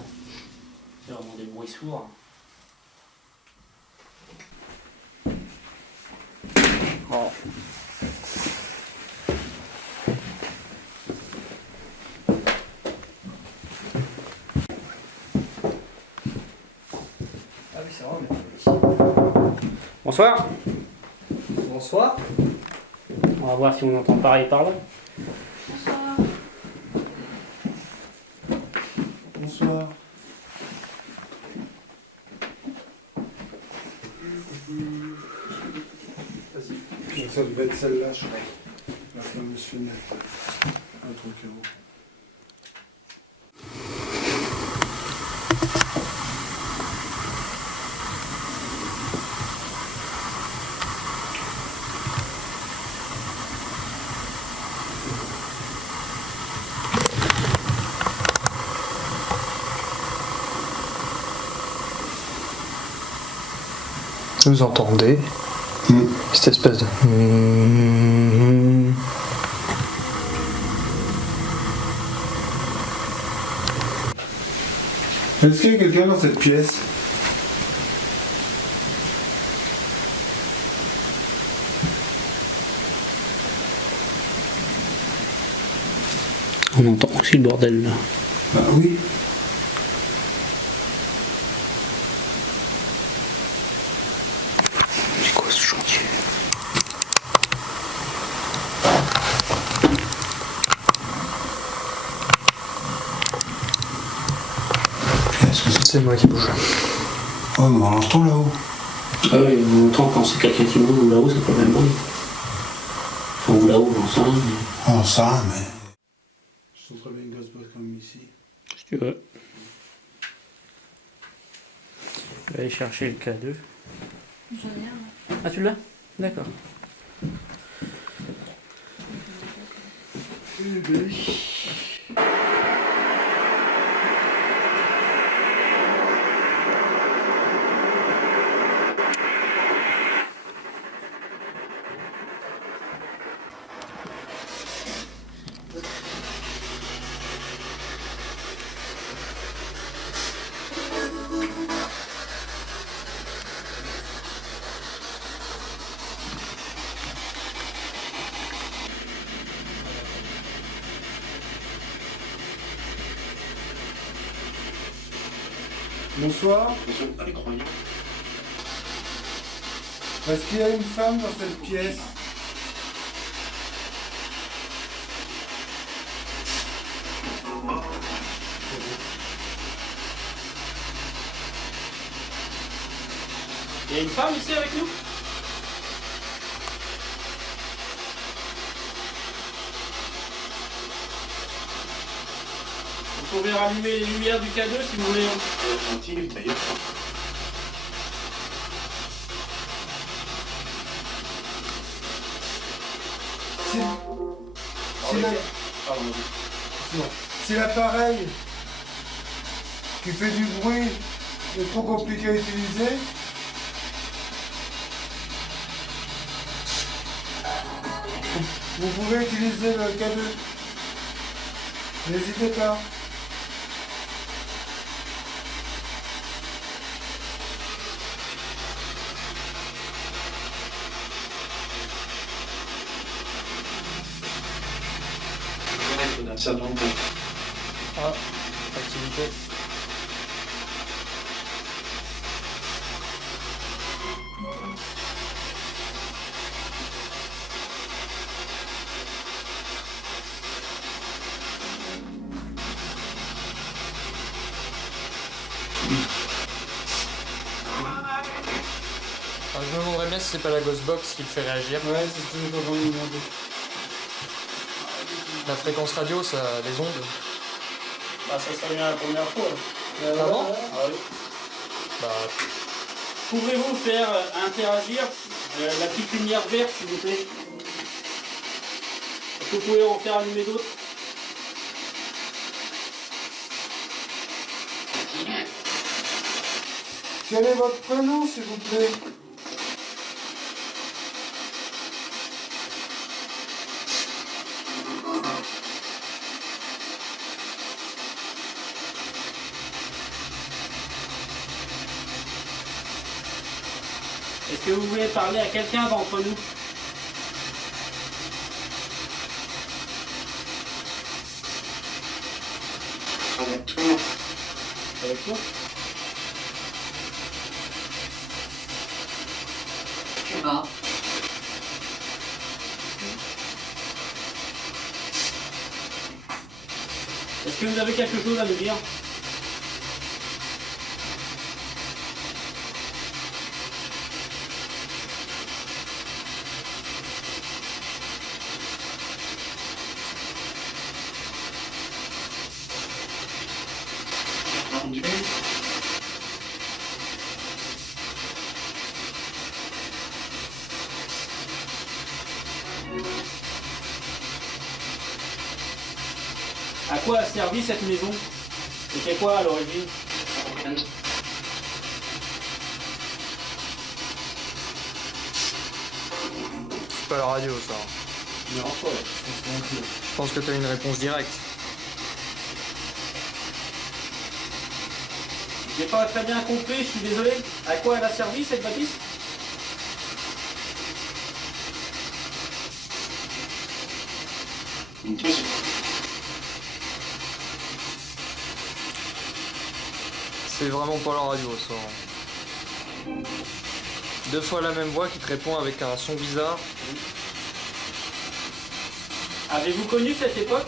C'est vraiment des bruits sourds. Bon. Ah oui, c'est vrai, Bonsoir. Bonsoir. On va voir si on entend pareil par là. Bonsoir. Bonsoir. Vas-y. Ça devait être celle-là, je crois. La fameuse fenêtre. Un truc haut. Vous entendez cette espèce de. Est-ce qu'il y a quelqu'un dans cette pièce? On entend aussi le bordel là. Bah oui. C'est quoi ce chantier? Est-ce que C'est moi qui bouge. Oh, mais on l'entend là-haut. Ah oui, on entend quand c'est quelqu'un qui bouge ou là-haut, c'est pas le même bruit. Enfin, ou là-haut, on sent, mais. Oh, ça, mais. Je sens très bien une grosse boîte comme ici. Si tu veux. Je vais aller chercher le K2. J'en ai un. Ah, tu l'as? D'accord. Bonsoir. Est-ce qu'il y a une femme dans cette pièce? Il y a une femme ici avec nous? Vous pouvez rallumer les lumières du K2 si vous voulez. Si l'appareil qui fait du bruit est trop compliqué à utiliser, vous pouvez utiliser le K2. N'hésitez pas. partir de longtemps. Ah, activité. Alors, je me demanderais bien si c'est pas la Ghostbox qui le fait réagir. Ouais, c'est ce que je dois me demander. La fréquence radio, ça, les ondes. Bah, ça serait bien la première fois. Ah bon? Ah oui. Bah, Pouvez-vous faire interagir la petite lumière verte, s'il vous plaît? Est-ce que vous pouvez en faire allumer d'autres? Quel est votre prénom, s'il vous plaît? Est-ce que vous voulez parler à quelqu'un d'entre nous? Avec tout le monde. Avec toi? Je sais pas. Est-ce que vous avez quelque chose à nous dire? Entendu. À quoi a servi cette maison? C'était quoi à l'origine? c'est pas la radio, ça. Non, quoi? Je pense que t'as une réponse directe. J'ai pas très bien compris, je suis désolé. À quoi elle a servi cette bâtisse? Une pause. C'est vraiment pas la radio, ça. Deux fois la même voix qui te répond avec un son bizarre. Avez-vous connu cette époque?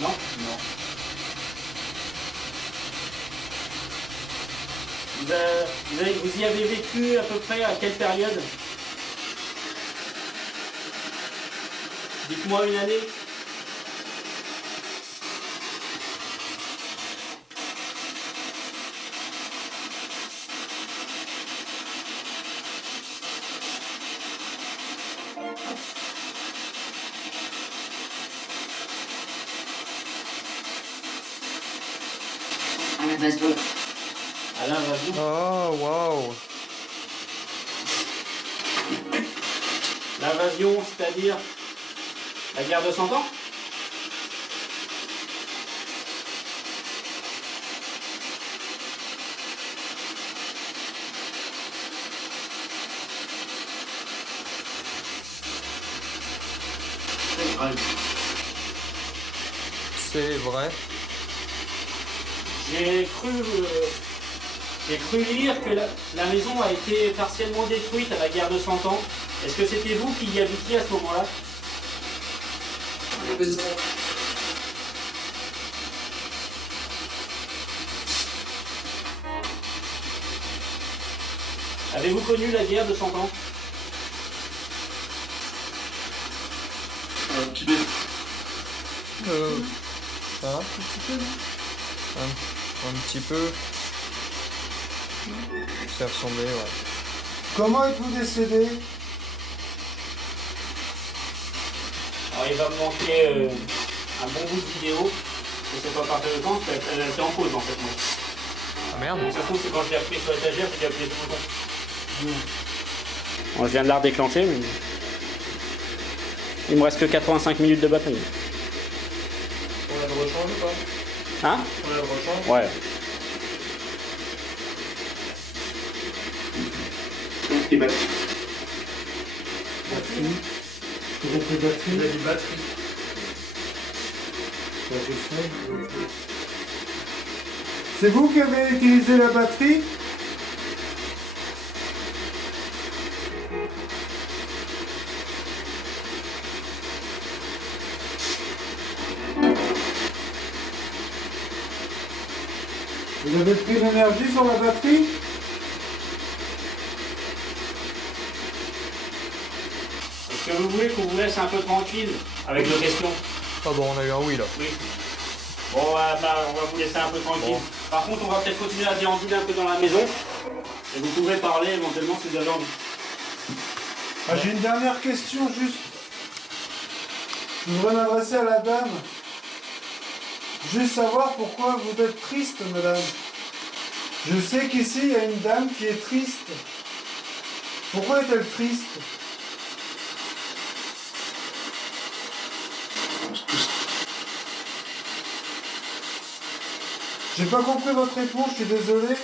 Non? Non. Vous y avez vécu à peu près à quelle période? Dites-moi une année. Alain Vasbon. Alain Vasbon. Oh, waouh. L'invasion, c'est-à-dire la guerre de 100 ans? C'est vrai. C'est vrai. J'ai cru lire que la maison a été partiellement détruite à la guerre de 100 ans. Est-ce que c'était vous qui y habitiez à ce moment-là? J'ai besoin. Avez-vous connu la guerre de 100 ans? Un petit peu. Un petit peu, non? Un petit peu. Ça ressemblait, ouais. Comment êtes-vous décédé? Alors il va me manquer un bon bout de vidéo. Je sais pas par quel temps, parce qu'elle était en pause en fait. Moi. Ah merde. Ça se trouve, c'est quand je l'ai appuyé sur l'étagère que j'ai appuyé sur le bouton. Bon, je viens de la redéclencher, mais il me reste que 85 minutes de batterie. On la rechange ou pas? Hein? On la rechange? Ouais. Et bah, Batterie. Vous avez fait batterie. Il a dit batterie. C'est vous qui avez utilisé la batterie? Vous avez pris l'énergie sur la batterie? Est-ce que vous voulez qu'on vous laisse un peu tranquille avec nos questions? Ah bon, on a eu un oui là. Oui. Bon, bah, on va vous laisser un peu tranquille. Bon. Par contre, on va peut-être continuer à déambuler un peu dans la maison. Et vous pouvez parler éventuellement si vous avez envie. Ah, j'ai une dernière question juste. Je voudrais m'adresser à la dame. Juste savoir pourquoi vous êtes triste, madame. Je sais qu'ici, il y a une dame qui est triste. Pourquoi est-elle triste? J'ai pas compris votre réponse, je suis désolé.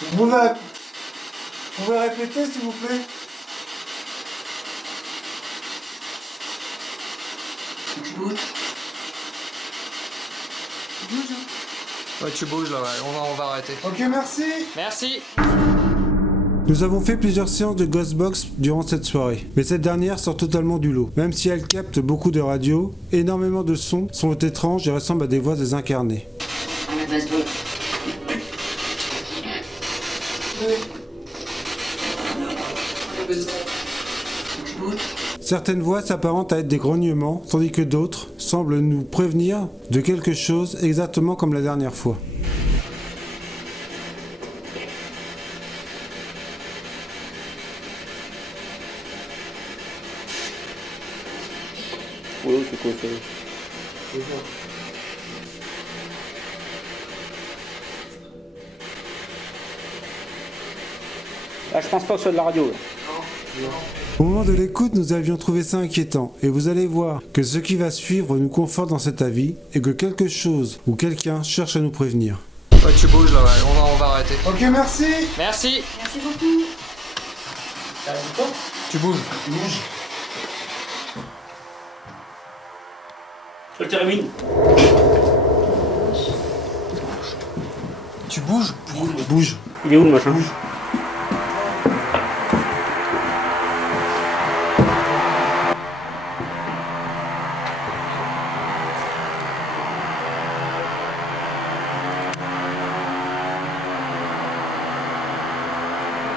Vous pouvez répéter, s'il vous plaît? Tu bouges. Tu bouges, hein. Ouais, tu bouges là, ouais. On va arrêter. Ok, merci. Merci. Nous avons fait plusieurs séances de Ghostbox durant cette soirée, mais cette dernière sort totalement du lot. Même si elle capte beaucoup de radios, énormément de sons sont étranges et ressemblent à des voix désincarnées. On a de la seconde. On a besoin. Tu bouges. Certaines voix s'apparentent à être des grognements, tandis que d'autres semblent nous prévenir de quelque chose exactement comme la dernière fois. Oui, c'est quoi ça? Ah, je pense pas que ce soit de la radio. Là. Au moment de l'écoute, nous avions trouvé ça inquiétant, et vous allez voir que ce qui va suivre nous conforte dans cet avis, et que quelque chose ou quelqu'un cherche à nous prévenir. Ouais, tu bouges là, ouais. On va arrêter. Ok, merci. Merci. Merci beaucoup. Tu bouges. Je le termine. Tu bouges. Bouge. Il est où le machin?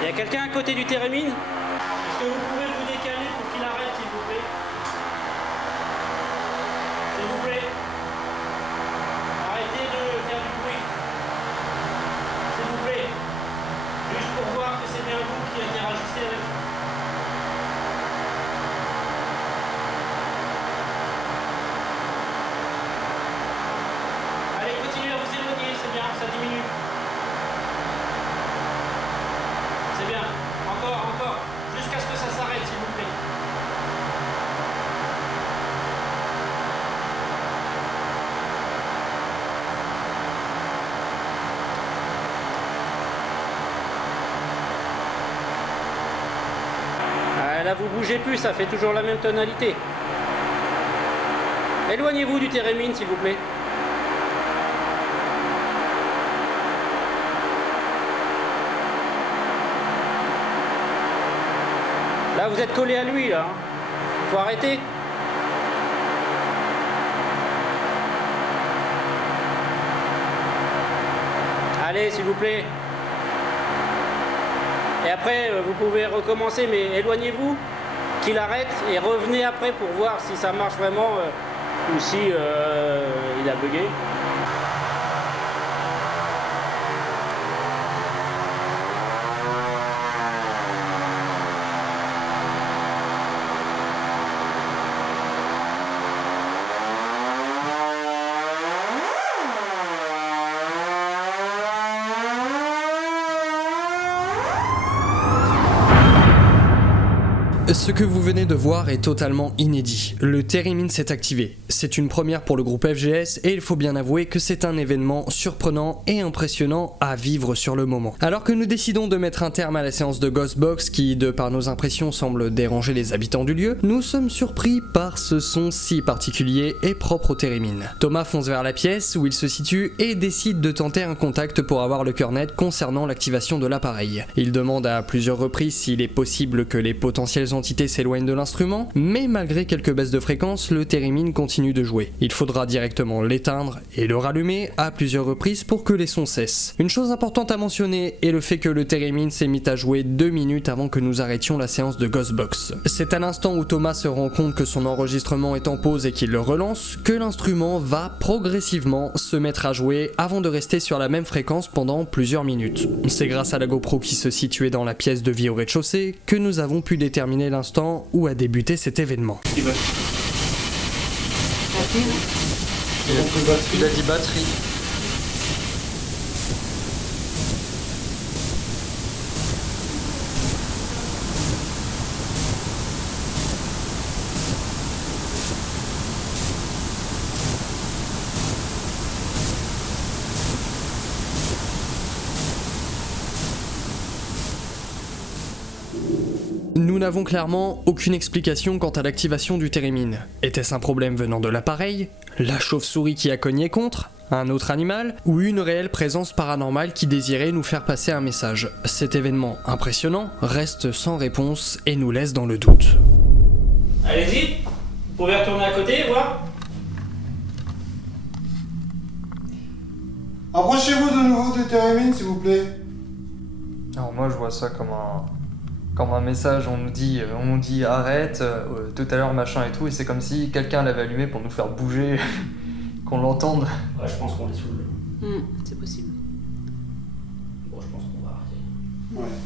Il y a quelqu'un à côté du térémine? Est-ce que vous pouvez vous décaler pour qu'il arrête, s'il vous plaît? S'il vous plaît. Arrêtez de faire du bruit. S'il vous plaît. Juste pour voir que c'est bien vous qui interagissez avec. Allez, continuez à vous éloigner, c'est bien, ça diminue. C'est bien. Encore. Jusqu'à ce que ça s'arrête, s'il vous plaît. Ah, là, vous bougez plus, ça fait toujours la même tonalité. Éloignez-vous du térémine, s'il vous plaît. Là, vous êtes collé à lui, là. Faut arrêter. Allez, s'il vous plaît. Et après, vous pouvez recommencer, mais éloignez-vous, qu'il arrête, et revenez après pour voir si ça marche vraiment ou si il a bugué. Ce que vous venez de voir est totalement inédit. Le Theremin s'est activé. C'est une première pour le groupe FGS et il faut bien avouer que c'est un événement surprenant et impressionnant à vivre sur le moment. Alors que nous décidons de mettre un terme à la séance de Ghostbox qui, de par nos impressions, semble déranger les habitants du lieu, nous sommes surpris par ce son si particulier et propre au Theremin. Thomas fonce vers la pièce où il se situe et décide de tenter un contact pour avoir le cœur net concernant l'activation de l'appareil. Il demande à plusieurs reprises s'il est possible que les potentiels entités s'éloignent de l'instrument, mais malgré quelques baisses de fréquence, le Theremin continue de jouer. Il faudra directement l'éteindre et le rallumer à plusieurs reprises pour que les sons cessent. Une chose importante à mentionner est le fait que le Theremin s'est mis à jouer 2 minutes avant que nous arrêtions la séance de Ghostbox. C'est à l'instant où Thomas se rend compte que son enregistrement est en pause et qu'il le relance, que l'instrument va progressivement se mettre à jouer avant de rester sur la même fréquence pendant plusieurs minutes. C'est grâce à la GoPro qui se situait dans la pièce de vie au rez-de-chaussée que nous avons pu déterminer l'instant où a débuté cet événement. Il a dit batterie. Nous n'avons clairement aucune explication quant à l'activation du Theremin. Était-ce un problème venant de l'appareil? La chauve-souris qui a cogné contre? Un autre animal? Ou une réelle présence paranormale qui désirait nous faire passer un message? Cet événement impressionnant reste sans réponse et nous laisse dans le doute. Allez-y, vous pouvez retourner à côté et voir. Approchez-vous de nouveau du Theremin, s'il vous plaît. Alors moi je vois ça comme un message, on nous dit arrête, tout à l'heure machin et tout, et c'est comme si quelqu'un l'avait allumé pour nous faire bouger, qu'on l'entende. Ouais, je pense qu'on les saoule. C'est possible. Bon, je pense qu'on va arrêter. Ouais.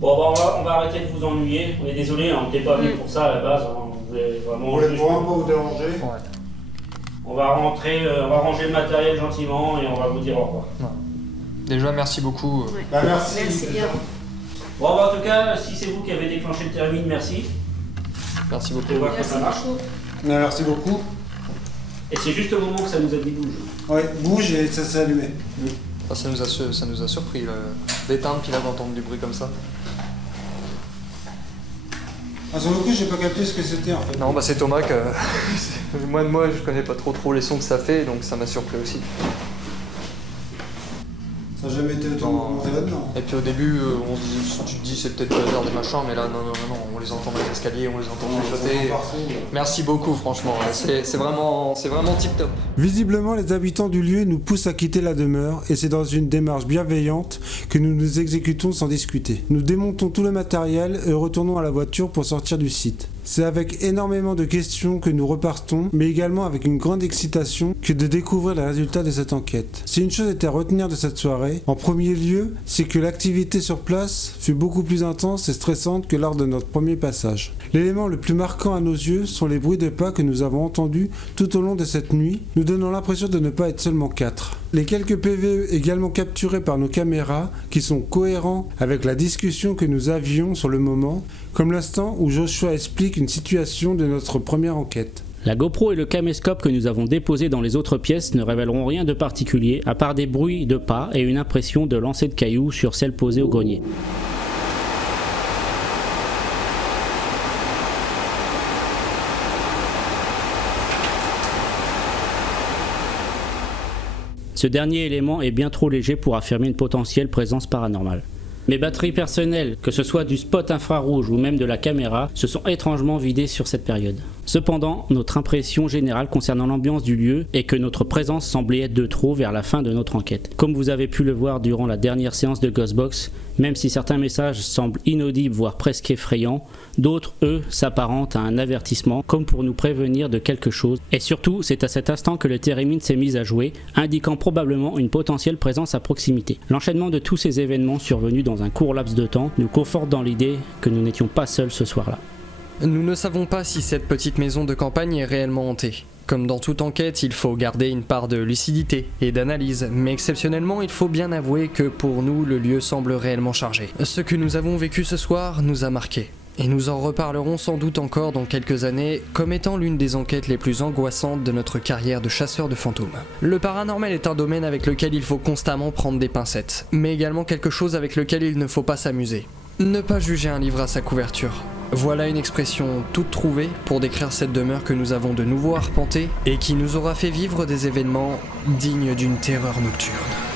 Bon, bah, on va arrêter de vous ennuyer. On est désolé, hein, on n'était pas venu pour ça à la base. Hein. Vous voulez vraiment Vous voulez juste- vraiment pas vous déranger? Ouais. On va rentrer, on va ranger le matériel gentiment et on va vous dire au revoir. Déjà merci beaucoup. Ouais. Bah merci. Merci bien. Bon, bah, en tout cas, si c'est vous qui avez déclenché le Theremin, merci. Merci On beaucoup. va voir que Merci ça marche. beaucoup. Merci beaucoup. Et c'est juste au moment que ça nous a dit bouge. Ouais, bouge et ça s'est allumé. Ah, ça nous a surpris d'éteindre puis là d'entendre du bruit comme ça. Ah, sur le coup, j'ai pas capté ce que c'était en fait. Non bah c'est Thomas que... moi je connais pas trop les sons que ça fait, donc ça m'a surpris aussi. Ça n'a jamais été autant événement. Et puis au début tu te dis c'est peut-être le hasard des machins, mais là non, on les entend dans les escaliers, on les entend chuchoter. Merci beaucoup franchement, c'est vraiment tip top. Visiblement, les habitants du lieu nous poussent à quitter la demeure et c'est dans une démarche bienveillante que nous nous exécutons sans discuter. Nous démontons tout le matériel et retournons à la voiture pour sortir du site. C'est avec énormément de questions que nous repartons, mais également avec une grande excitation que de découvrir les résultats de cette enquête. Si une chose était à retenir de cette soirée, en premier lieu, c'est que l'activité sur place fut beaucoup plus intense et stressante que lors de notre premier passage. L'élément le plus marquant à nos yeux sont les bruits de pas que nous avons entendus tout au long de cette nuit, nous donnant l'impression de ne pas être seulement 4. Les quelques PVE également capturés par nos caméras, qui sont cohérents avec la discussion que nous avions sur le moment, comme l'instant où Joshua explique une situation de notre première enquête. La GoPro et le caméscope que nous avons déposés dans les autres pièces ne révéleront rien de particulier, à part des bruits de pas et une impression de lancer de cailloux sur celle posée au grenier. Ce dernier élément est bien trop léger pour affirmer une potentielle présence paranormale. Mes batteries personnelles, que ce soit du spot infrarouge ou même de la caméra, se sont étrangement vidées sur cette période. Cependant, notre impression générale concernant l'ambiance du lieu est que notre présence semblait être de trop vers la fin de notre enquête. Comme vous avez pu le voir durant la dernière séance de Ghostbox, même si certains messages semblent inaudibles voire presque effrayants, d'autres, eux, s'apparentent à un avertissement comme pour nous prévenir de quelque chose. Et surtout, c'est à cet instant que le Theremin s'est mis à jouer, indiquant probablement une potentielle présence à proximité. L'enchaînement de tous ces événements survenus dans un court laps de temps nous conforte dans l'idée que nous n'étions pas seuls ce soir-là. Nous ne savons pas si cette petite maison de campagne est réellement hantée. Comme dans toute enquête, il faut garder une part de lucidité et d'analyse, mais exceptionnellement, il faut bien avouer que pour nous, le lieu semble réellement chargé. Ce que nous avons vécu ce soir nous a marqués. Et nous en reparlerons sans doute encore dans quelques années comme étant l'une des enquêtes les plus angoissantes de notre carrière de chasseur de fantômes. Le paranormal est un domaine avec lequel il faut constamment prendre des pincettes, mais également quelque chose avec lequel il ne faut pas s'amuser. Ne pas juger un livre à sa couverture. Voilà une expression toute trouvée pour décrire cette demeure que nous avons de nouveau arpentée et qui nous aura fait vivre des événements dignes d'une terreur nocturne.